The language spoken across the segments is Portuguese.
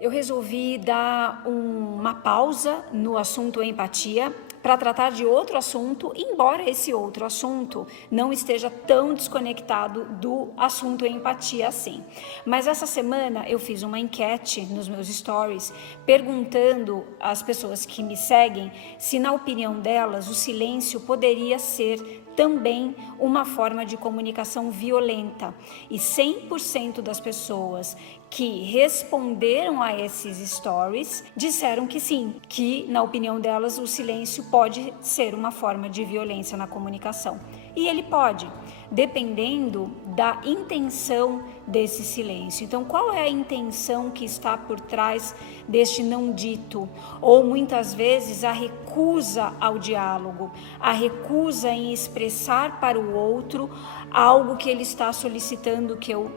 Eu resolvi dar uma pausa no assunto empatia para tratar de outro assunto, embora esse outro assunto não esteja tão desconectado do assunto empatia assim. Mas essa semana eu fiz uma enquete nos meus stories perguntando às pessoas que me seguem se, na opinião delas, o silêncio poderia ser também uma forma de comunicação violenta. E 100% das pessoas que responderam a esses stories disseram que sim, que na opinião delas o silêncio pode ser uma forma de violência na comunicação. E ele pode, dependendo da intenção desse silêncio. Então, qual é a intenção que está por trás deste não dito? Ou muitas vezes a recusa ao diálogo, a recusa em expressar para o outro algo que ele está solicitando que eu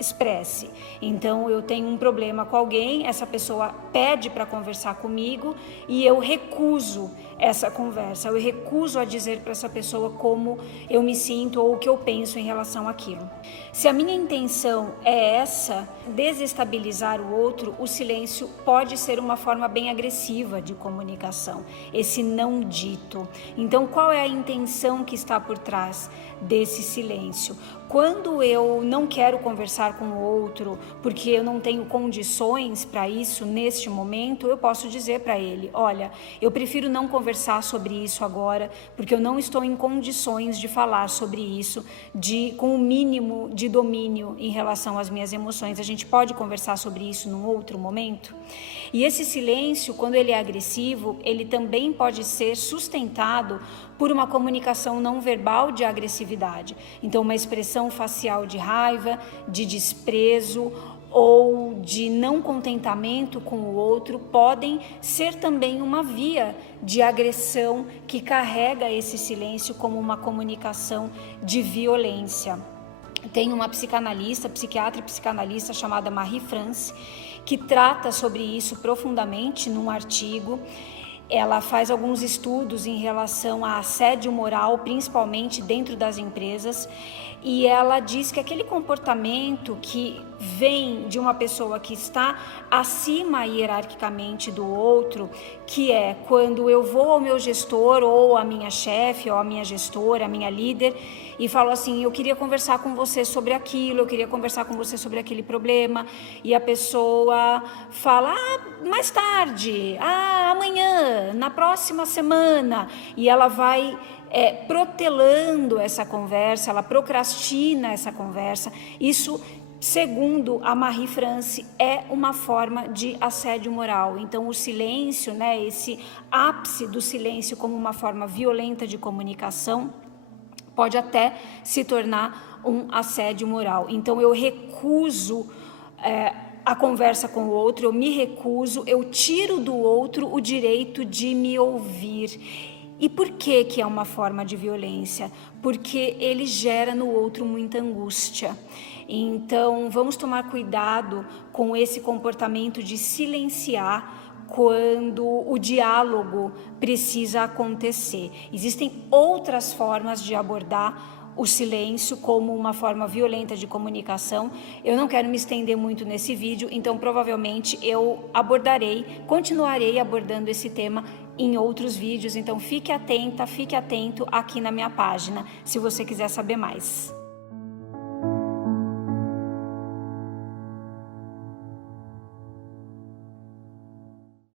expresse. Então eu tenho um problema com alguém, essa pessoa pede para conversar comigo e eu recuso essa conversa, eu recuso a dizer para essa pessoa como eu me sinto ou o que eu penso em relação àquilo. Se a minha intenção é essa, desestabilizar o outro, o silêncio pode ser uma forma bem agressiva de comunicação, esse não dito. Então, qual é a intenção que está por trás desse silêncio? Quando eu não quero conversar com o outro, porque eu não tenho condições para isso neste momento, eu posso dizer para ele: olha, eu prefiro não conversar sobre isso agora, porque eu não estou em condições de falar sobre isso com o mínimo de domínio em relação às minhas emoções. A gente pode conversar sobre isso num outro momento? E esse silêncio, quando ele é agressivo, ele também pode ser sustentado por uma comunicação não verbal de agressividade. Então, uma expressão facial de raiva, de desprezo ou de não contentamento com o outro podem ser também uma via de agressão que carrega esse silêncio como uma comunicação de violência. Tem uma psiquiatra e psicanalista chamada Marie-France, que trata sobre isso profundamente num artigo. Ela faz alguns estudos em relação a assédio moral, principalmente dentro das empresas, e ela diz que aquele comportamento que vem de uma pessoa que está acima hierarquicamente do outro, que é quando eu vou ao meu gestor ou à minha chefe ou à minha gestora, à minha líder, e falo assim: eu queria conversar com você sobre aquilo, eu queria conversar com você sobre aquele problema, e a pessoa fala: mais tarde, amanhã, na próxima semana, e ela vai protelando essa conversa, ela procrastina essa conversa. Isso, segundo a Marie-France, é uma forma de assédio moral. Então, o silêncio, esse ápice do silêncio como uma forma violenta de comunicação, pode até se tornar um assédio moral. Então, eu recuso a conversa com o outro, eu me recuso, eu tiro do outro o direito de me ouvir. E por que é uma forma de violência? Porque ele gera no outro muita angústia. Então, vamos tomar cuidado com esse comportamento de silenciar quando o diálogo precisa acontecer. Existem outras formas de abordar o silêncio como uma forma violenta de comunicação. Eu não quero me estender muito nesse vídeo, então provavelmente eu continuarei abordando esse tema em outros vídeos. Então fique atenta, fique atento aqui na minha página, se você quiser saber mais.